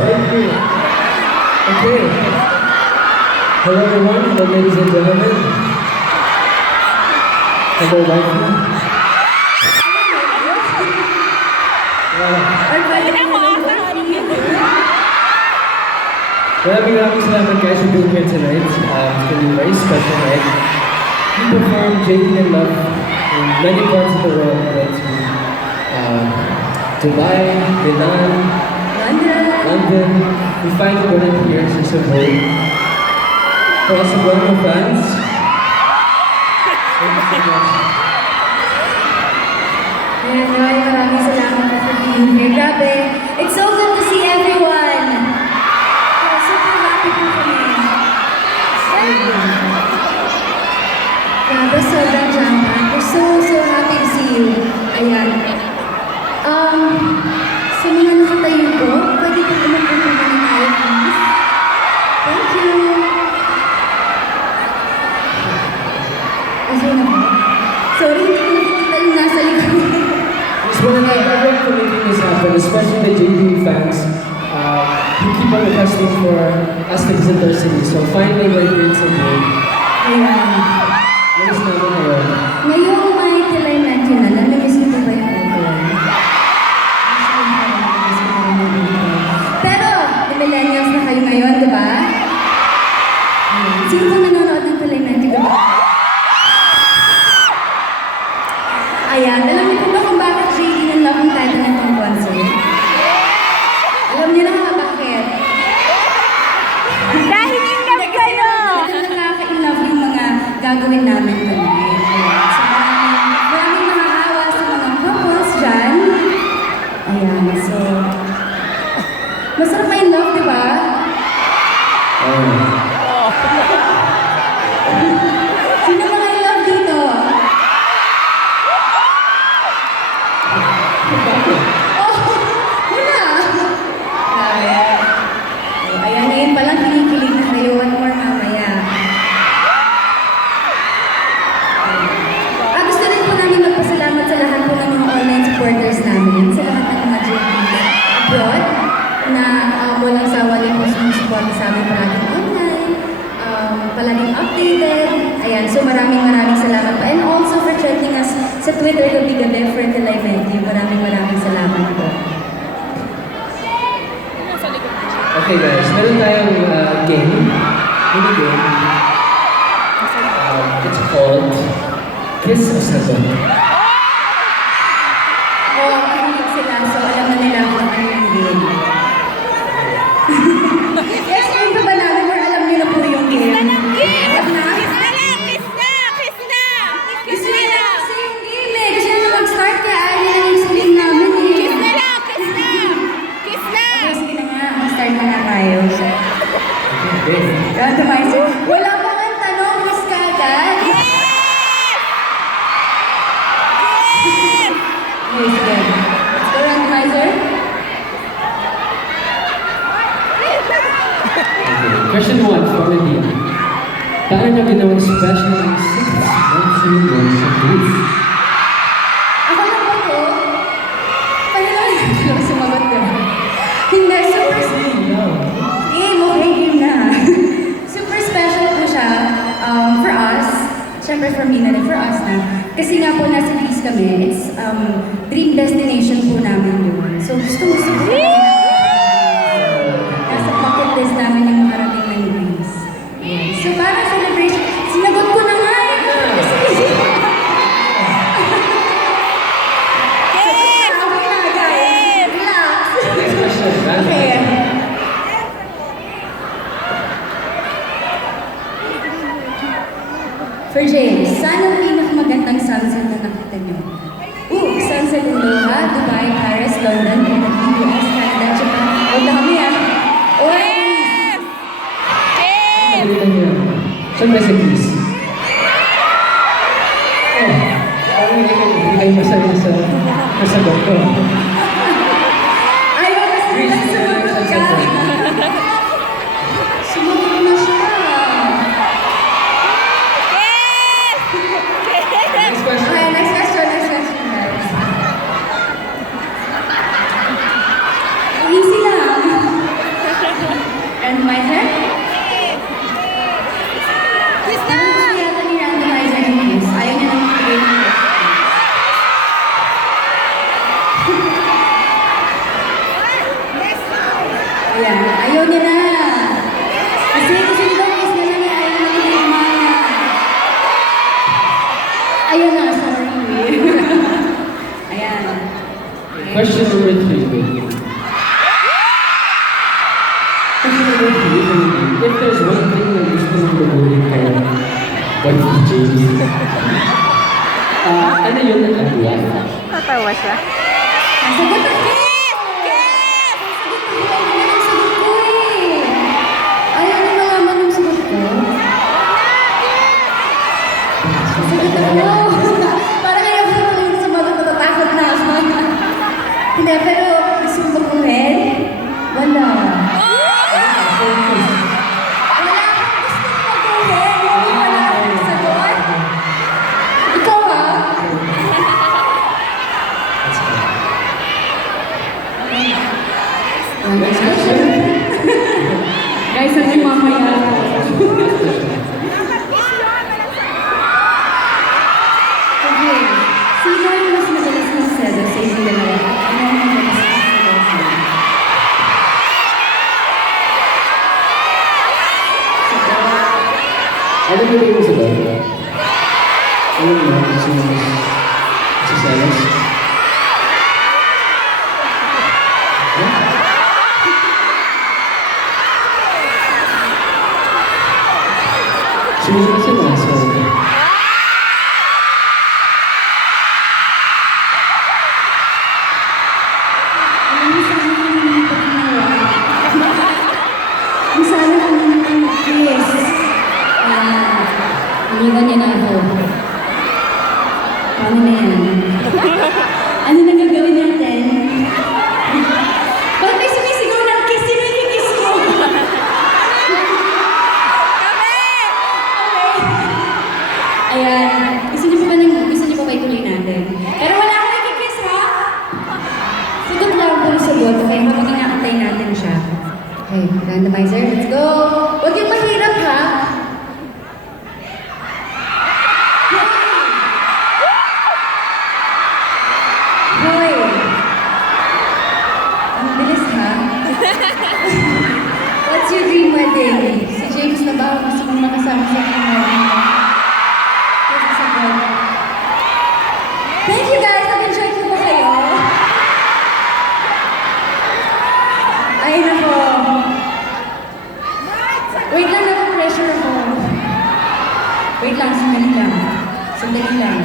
Thank you. Okay. Hello everyone. Hello ladies and gentlemen. Hello waifu. Maraming salamat guys for being here tonight. It's going to be a very special night. We performed JD in Love in many parts of the world. We went to Dubai, Milan, London. We finally got it here to Cebu. For us Cebuano fans, thank you so much. Ayan, maraming salamat po for being here. Grabe, it's so good to see everyone. Super happy po kami. Grabe, sobrang jam-packed. We're so happy to see you. Ayan. Sa mga nakatayo po, pwede po umapunta na tayo, please. Thank you. Okay na po. Sorry, hindi ko nakikita yung nasa likod. Just want to thank everyone for making this happen, especially the JD fans who keep on requesting for us to visit their city. So finally, we're here in Cebu. Ayan. Namiss namin ngayon. Ngayong may telemetry na, namimiss ko ba yung auto? Pero, the millennials na kayo ngayon, di ba? Ayan. Sino ba nanonood ng telemetry, di ba? Ayan, alam niyo po ba kung bakit JD in Love ang title ng itong concert? Alam niyo na nga bakit? Dahil in love kayo! Dahil nakaka-in-love yung mga gagawin namin tonight. Ayan. So maraming nakakawa sa mga couples dyan. Ayan, so... Masarap ma-in love, di ba? Sino mga in love dito? Oh, wala! Grabe. Ayan, ngayon palang kinikilig na kayo. One more mamaya. Gusto rin po namin magpasalamat sa lahat po ng mga online supporters namin, sa lahat ng mga JPs abroad, na walang sawa din po support sa amin palaging online, palaging updated. Ayan, so maraming salamat po. And also for checking us sa Twitter, Gabi Gabi for the live venue. Maraming salamat po. Okay guys, meron tayong game. Mini game. It's called Kiss o Sagot. Oo, makinig sila. So alam na nila kung ano yung game. Yes, game pa ba namin or alam nila po yung game? Alam na? Kiss na lang! Kiss na! Kiss na! Kiss na lang! Kasi yung game eh. Kasi na mag-start kaya ayaw nila yung sabihin namin eh. Kiss na lang! Kiss na! Kiss na! Okay, sige na nga. Mag-start na nga tayo. Okay. Randomizer. Wala pa nga tanong, Miss Kagad. Yes! Yes! Okay, sige. Let's go, randomizer. Question 1 for Nadine. Paano niyo ginawang special ang 6 months in sa booth? Ako lang ba to? Paano naman yung sumagot ko? Hindi, super... Game, okay, game na. Super special po siya for us. Siyempre for me na rin, for us na. Kasi nga po nasa Greece kami, it's dream destination po namin yun. So gusto ko nasa bucket list namin yung makarating ng Greece. So parang celebration, sinagot ko na nga eh. Okay na guys, relax. Next question. Okay. For James, saan ang pinakamagandang sunset na nakita niyo? Sunset in Doha, Dubai, Paris, London, Italy, US, Canada, Japan. Ang dami ah. Oy! Ano lang yan? Saan ba sa Greece? Parang hindi kayo masaya sa sagot ko. Ayaw kasi nilang sumagot ka. Sumagot na siya. Next question. Okay, next question, guys. Easy lang. Ayan, ayaw niya na. Kasi gusto niya daw kiss na lang niya, ayaw na niya kumana. Ayun na, sorry. Ayan. Question number 3. Question number 3. If there's one thing na gusto mong gawin kay Wife ni JD, ano yun ang idea? Natawa siya. Nasagot ang kiss! Kiss! Nasagot ko. Ano na ang sagot ko eh? Ayaw na malaman yung sagot ko. Nasagot ako. Parang ayaw ko na sumagot, natatakot na ako. Hindi, pero gusto mo ba kuhin? Wala. Wala akong gusto mag-kuhin. Hindi wala akong sagot. Ikaw ha? Next question. Guys, ano yung mamaya? Okay. Sino yung mas madalas magsedo sa inyong dalawa? Ano yung madalas magsedo sa inyo? Ano ba yung sagot? Ano mo? Gusto mo magsiselos? Sumunod sila, so... Alam mo, sana kung naman ito ginawa. Ang sana kung naman mag-kiss. Iniwan niya na ako. Paano na yan? Ano na gagawin natin? Bakit may sumisigaw ng kiss? Sino yung kiss mo? Ayan. Gusto niyo pa ba ituloy natin? Pero wala akong ikikiss, ha? Sagot lang po yung sagot. Okay, habang inaantay natin siya. Okay, randomizer, let's go! Huwag yung mahirap, ha? Hoy! Ang bilis, ha? What's your dream wedding? Si James na ba? Gusto mong makasama sa dream wedding mo? Kasi sagot. Thank you guys! Nag-enjoy ko ba kayo? Ay, nako. Wait lang, naku-pressure ako. Wait lang, sandali lang. Sandali lang.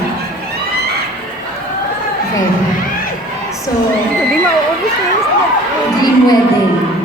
Okay. So, Hindi mauubos na yung snack. dream wedding.